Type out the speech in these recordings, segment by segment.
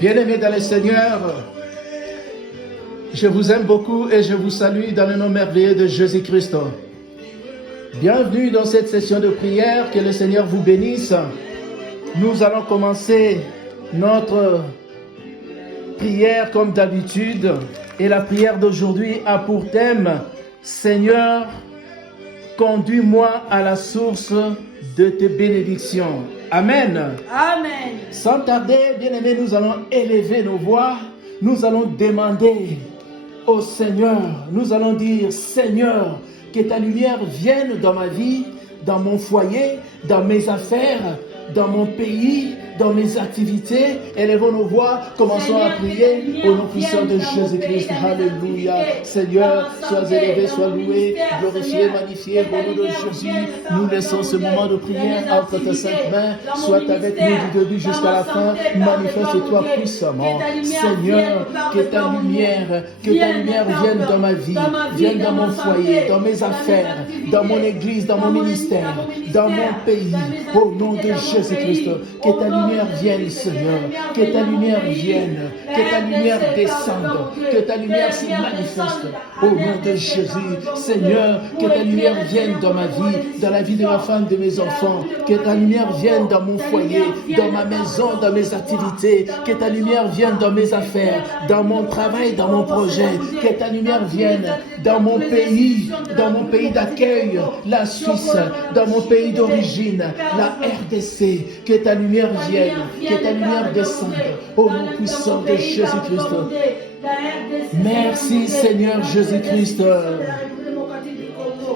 Bien-aimés dans le Seigneur, je vous aime beaucoup et je vous salue dans le nom merveilleux de Jésus-Christ. Bienvenue dans cette session de prière, que le Seigneur vous bénisse. Nous allons commencer notre prière comme d'habitude et la prière d'aujourd'hui a pour thème « Seigneur, conduis-moi à la source de tes bénédictions ». Amen. Amen. Sans tarder, bien-aimés, nous allons élever nos voix. Nous allons demander au Seigneur, nous allons dire, Seigneur, que ta lumière vienne dans ma vie, dans mon foyer, dans mes affaires, dans mon pays, dans mes activités. Élevons nos voix, commençons à prier au nom puissant de Jésus-Christ. Alléluia. Seigneur, sois élevé, sois loué, glorifié, magnifié au nom de Jésus. Nous laissons ce moment de prière entre tes saintes mains. Sois avec nous du début jusqu'à la fin. Manifeste-toi puissamment. Seigneur, que ta lumière vienne dans ma vie, vienne dans mon foyer, dans mes affaires, dans mon église, dans mon ministère, dans mon pays. Au nom de Jésus-Christ, que ta lumière vienne, Seigneur, que ta lumière vienne, que ta lumière descende, que ta lumière se manifeste. Au nom de Jésus, Seigneur, que ta lumière vienne dans ma vie, dans la vie de ma femme, de mes enfants, que ta lumière vienne dans mon foyer, dans ma maison, dans mes activités, que ta lumière vienne dans mes affaires, dans mon travail, dans mon projet, que ta lumière vienne dans mon pays d'accueil, la Suisse, dans mon pays d'origine, la RDC, que ta lumière vienne, que ta lumière descende, au nom puissant de Jésus-Christ. Merci Seigneur Jésus-Christ.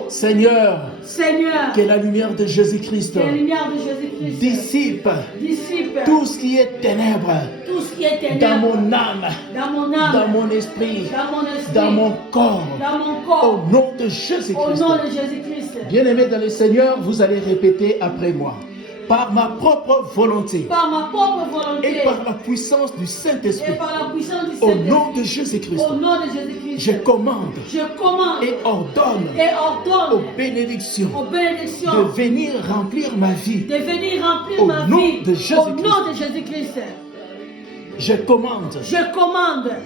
Seigneur, que la lumière de Jésus-Christ dissipe tout ce qui est ténèbres dans mon âme, dans mon esprit, dans mon corps, au nom de Jésus-Christ. Bien-aimés dans le Seigneur, vous allez répéter après moi. Par ma propre volonté et par la puissance du Saint-Esprit, au nom de Jésus-Christ, je commande et ordonne aux bénédictions de venir remplir ma vie au nom de Jésus-Christ. Je commande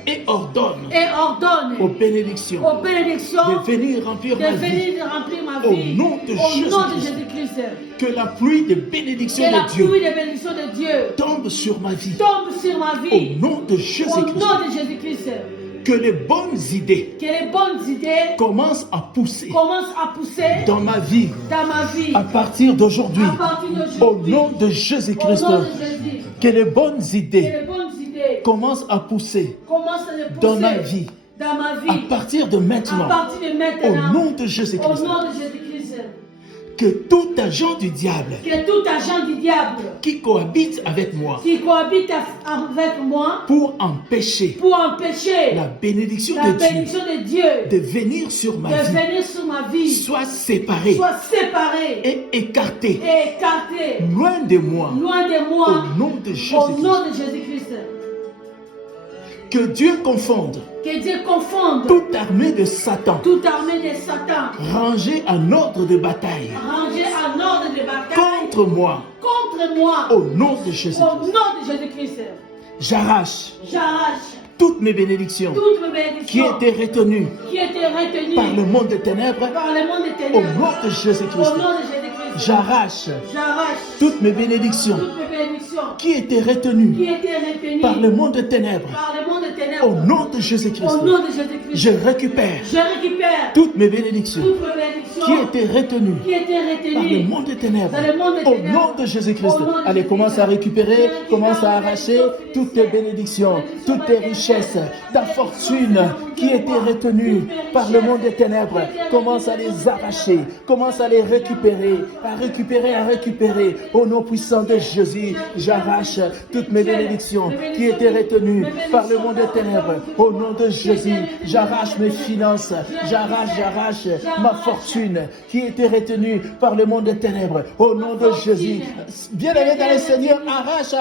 et ordonne aux bénédictions de venir remplir ma vie au nom de Jésus-Christ. Que la pluie de bénédictions de Dieu tombe sur ma vie au nom de Jésus-Christ. Que les bonnes idées commencent à pousser dans ma vie à partir d'aujourd'hui au nom de Jésus-Christ. Que les bonnes idées commencent à pousser dans ma vie à partir de maintenant au nom de Jésus-Christ. Que tout agent du diable qui cohabite avec moi pour empêcher la bénédiction de Dieu de venir sur ma vie soit séparé et écarté loin de moi au nom de Jésus-Christ. Que Dieu confonde toute armée de Satan rangée en ordre de bataille contre moi au nom de Jésus-Christ. J'arrache toutes mes bénédictions qui étaient retenues par le monde des ténèbres au nom de Jésus-Christ. J'arrache toutes mes bénédictions qui étaient retenues par le monde des ténèbres au nom de Jésus-Christ. Je récupère toutes mes bénédictions qui étaient retenues par le monde des ténèbres au nom de Jésus-Christ. Allez, commence à récupérer, commence à arracher toutes tes bénédictions, toutes tes richesses, ta fortune qui était retenue par le monde des ténèbres. Commence à les arracher, commence à les récupérer, à récupérer au nom puissant de Jésus. J'arrache toutes mes bénédictions qui étaient retenues par le monde des des ténèbres. Au nom de Jésus, j'arrache mes finances, j'arrache ma fortune qui était retenue par le monde des ténèbres. Au nom de Jésus, bien-aimé dans le Seigneur, arrache.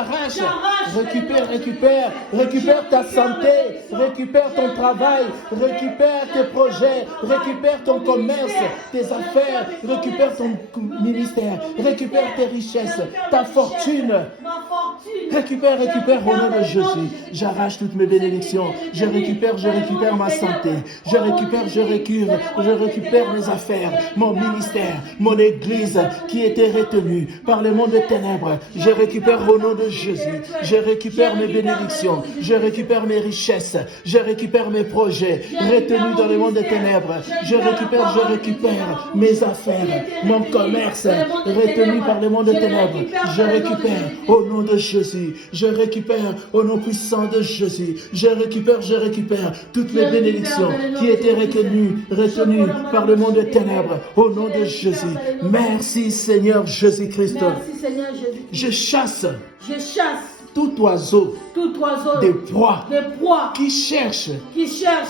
Récupère ta santé, récupère ton travail, récupère tes projets, récupère ton commerce, tes affaires, récupère ton ministère, récupère tes richesses, ta fortune. Récupère au nom de Jésus. J'arrache toutes mes bénédictions. Je récupère ma santé. Je récupère mes affaires, mon ministère, mon église qui était retenue par le monde des ténèbres. Je récupère au nom de Jésus. Je récupère mes bénédictions. Je récupère mes richesses. Je récupère mes projets retenus dans le monde des ténèbres. Je récupère mes affaires, mon commerce retenu par le monde des ténèbres. Je récupère au nom de Jésus. Je récupère au nom puissant de Jésus. Je récupère toutes les bénédictions qui étaient retenues par le monde des ténèbres. Au nom de Jésus. Merci Seigneur Jésus-Christ. Je chasse tout oiseau de proie qui cherche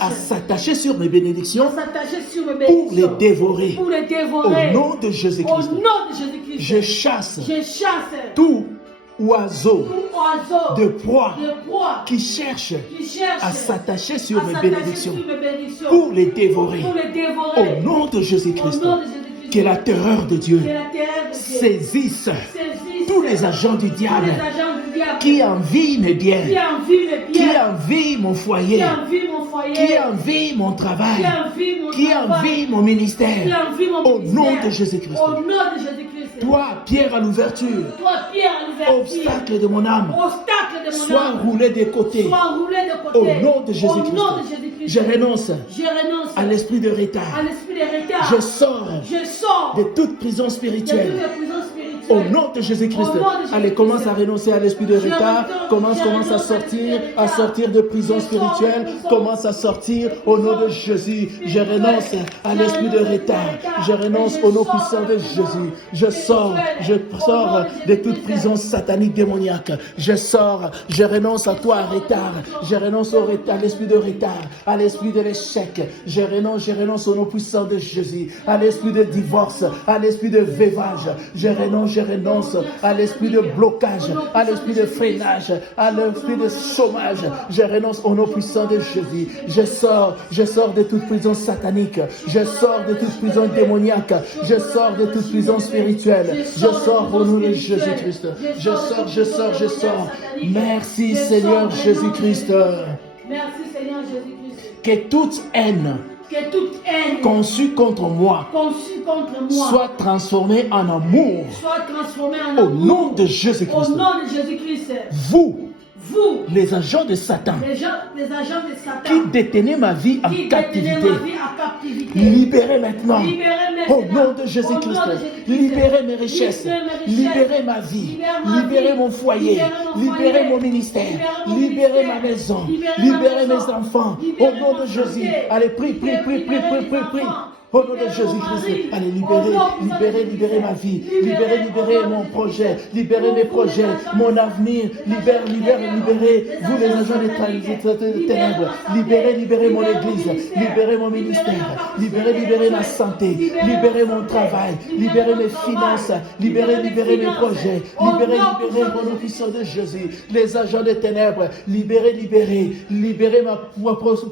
à s'attacher sur mes bénédictions pour les dévorer. Au nom de Jésus-Christ. Je chasse tout oiseau de proie qui cherche à s'attacher sur mes bénédictions pour les dévorer. Au nom de Jésus-Christ. Que la terreur de Dieu saisisse tous les agents du diable qui envient mes biens, qui envient mon foyer, qui envie mon travail, qui envie mon ministère. Au nom de Jésus-Christ. Toi, pierre à l'ouverture, obstacle de mon âme, sois roulé de côté. Au nom de Jésus-Christ. Je renonce à l'esprit de retard. Je sors de toute prison spirituelle. Au nom de Jésus-Christ. Allez, commence à renoncer à l'esprit de retard. Commence à sortir de prison spirituelle. Commence à sortir au nom de Jésus. Je renonce à l'esprit de retard. Je renonce au nom puissant de Jésus. Je sors de toute prison satanique démoniaque. Je renonce à toi, retard. Je renonce à l'esprit de retard, à l'esprit de l'échec. Je renonce au nom puissant de Jésus, à l'esprit de divorce, à l'esprit de veuvage. Je renonce à l'esprit de blocage, à l'esprit de freinage, à l'esprit de chômage. Je renonce au nom puissant de Jésus. Je sors de toute prison satanique. Je sors de toute prison démoniaque. Je sors de toute prison spirituelle. Je sors au nom de Jésus-Christ. Je sors. Merci Seigneur Jésus-Christ. Merci Seigneur Jésus-Christ. Que toute haine conçue contre moi soit transformée en amour. Au nom de Jésus-Christ. Vous, les agents de Satan, qui détenaient ma vie en captivité, libérez maintenant. Au nom de Jésus-Christ. Libérez mes richesses. Libérez ma vie. Libérez mon foyer. Libérez mon ministère. Libérez ma maison. Libérez mes enfants. Au nom de Jésus. Allez, prie. Au nom de Jésus-Christ, allez, libérez ma vie, libérez mon projet, libérez mes projets, mon avenir, libérez, vous les agents des ténèbres, libérez mon église, libérez mon ministère, libérez ma santé, libérez mon travail, libérez mes finances, libérez mes projets, libérez au nom puissant de Jésus, les agents des ténèbres, libérez ma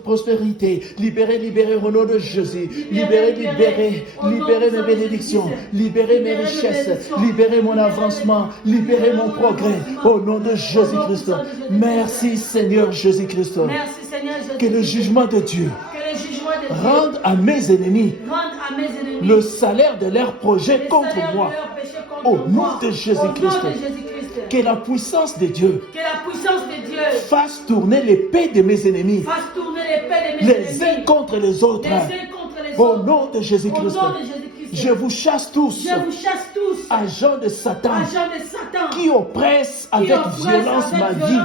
prospérité, libérez au nom de Jésus, libérez mes bénédictions, libérez mes richesses, libérez mon avancement, libérez mon progrès, au nom de Jésus-Christ. Merci Seigneur Jésus-Christ. Que le jugement de Dieu rende à mes ennemis le salaire de leurs projets contre moi, au nom de Jésus-Christ. Que la puissance de Dieu fasse tourner l'épée de mes ennemis, les uns contre les autres. Au nom de Jésus-Christ, je vous chasse tous, agents de Satan, qui oppressent avec violence ma vie.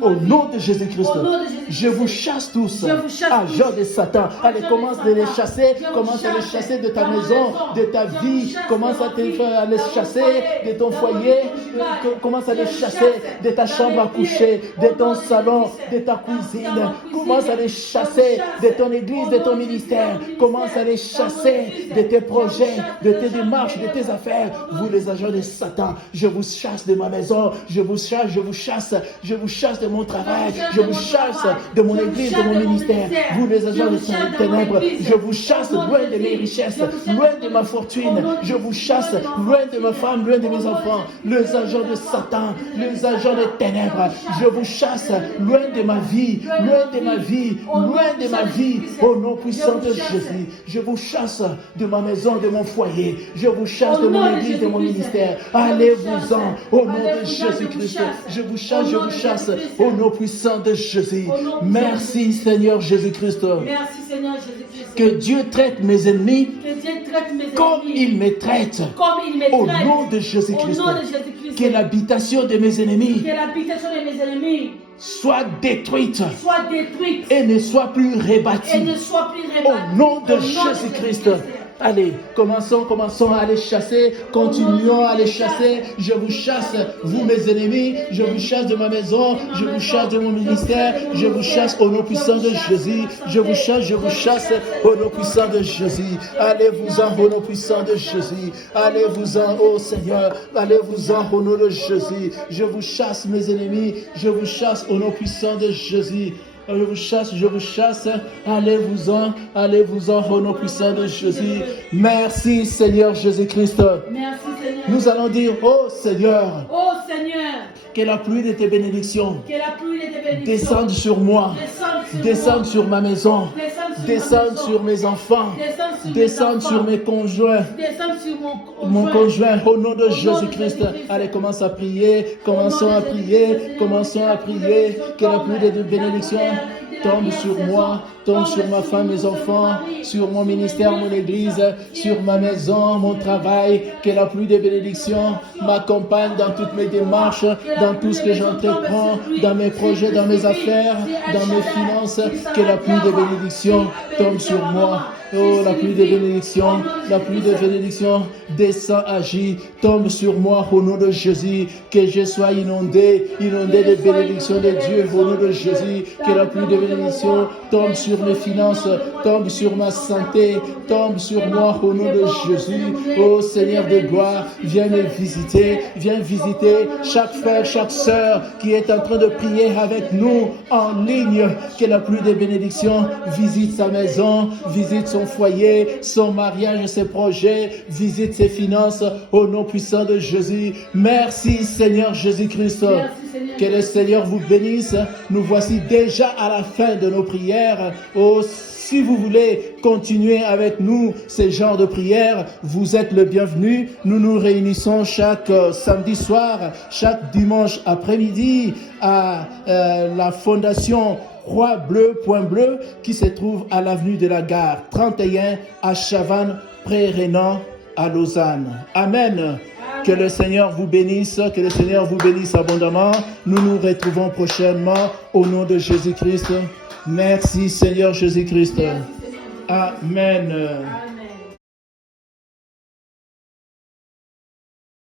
Au nom de Jésus-Christ, je vous chasse tous. Agents de Satan. Allez, commence à les chasser. Commence à les chasser de ta maison, de ta vie. Commence à les chasser de ton foyer. Commence à les chasser de ta chambre à coucher, de ton salon, de ta cuisine. Commence à les chasser de ton église, de ton ministère. Commence à les chasser de tes projets, de tes démarches, de tes affaires. Vous les agents de Satan, je vous chasse de ma maison. Je vous chasse de mon travail. Je vous chasse de mon église, de mon ministère. Vous les agents de ténèbres, je vous chasse loin de mes richesses, loin de ma fortune. Je vous chasse loin de ma femme, loin de mes enfants. Les agents de Satan, les agents de ténèbres, je vous chasse loin de ma vie, loin de ma vie, loin de ma vie. Au nom puissant de Jésus, je vous chasse de ma maison, de mon foyer. Je vous chasse de mon église, de mon ministère. Allez-vous-en au nom de Jésus-Christ. Je vous chasse au nom puissant de Jésus. Merci Seigneur Jésus-Christ. Merci Seigneur Jésus-Christ. Que Dieu traite mes ennemis comme il me traite. Au nom de Jésus-Christ. Que l'habitation de mes ennemis soit détruite et ne soit plus rebâtie. Au nom de Jésus-Christ. Allez, commençons à aller chasser, continuons à aller chasser. Je vous chasse, vous mes ennemis, je vous chasse de ma maison, je vous chasse de mon ministère, je vous chasse au nom puissant de Jésus. Je vous chasse au nom puissant de Jésus. Allez-vous-en au nom puissant de Jésus. Allez-vous-en, ô Seigneur, allez-vous-en au nom de Jésus. Je vous chasse mes ennemis, je vous chasse au nom puissant de Jésus. Je vous chasse, allez-vous-en au nom puissant de Jésus. Merci Seigneur Jésus-Christ. Merci Seigneur. Nous allons dire, oh Seigneur, que la pluie de tes bénédictions descende sur moi, descende sur ma maison, descende sur mes enfants, descende sur mes conjoints, mon conjoint, au nom de Jésus-Christ. Allez, commençons à prier, que la pluie de bénédictions tombe sur moi, tombe sur ma femme, mes enfants, sur mon ministère, mon église, sur ma maison, mon travail. Que la pluie de bénédictions m'accompagne dans toutes mes démarches, dans tout ce que j'entreprends, dans mes projets, dans mes affaires, dans mes finances. Que la pluie de bénédictions tombe sur moi. Oh, la pluie de bénédiction descend, agit, tombe sur moi au nom de Jésus. Que je sois inondé de bénédictions de Dieu au nom de Jésus. Que la pluie de bénédiction tombe sur mes finances, tombe sur ma santé, tombe sur moi au nom de Jésus. Oh Seigneur de gloire, viens me visiter, chaque frère, chaque sœur qui est en train de prier avec nous en ligne. Que la pluie de bénédiction visite sa maison, visite son foyer, son mariage, ses projets, visite ses finances au nom puissant de Jésus. Merci Seigneur Jésus-Christ. Que le Seigneur vous bénisse. Nous voici déjà à la fin de nos prières. Oh, si vous voulez continuer avec nous ces genres de prières, vous êtes le bienvenu. Nous nous réunissons chaque samedi soir, chaque dimanche après-midi à la fondation Roi Bleu, Point Bleu, qui se trouve à l'avenue de la Gare 31 à Chavannes, près Rénan, à Lausanne. Amen. Que le Seigneur vous bénisse, abondamment. Nous nous retrouvons prochainement au nom de Jésus-Christ. Merci Seigneur Jésus-Christ. Amen.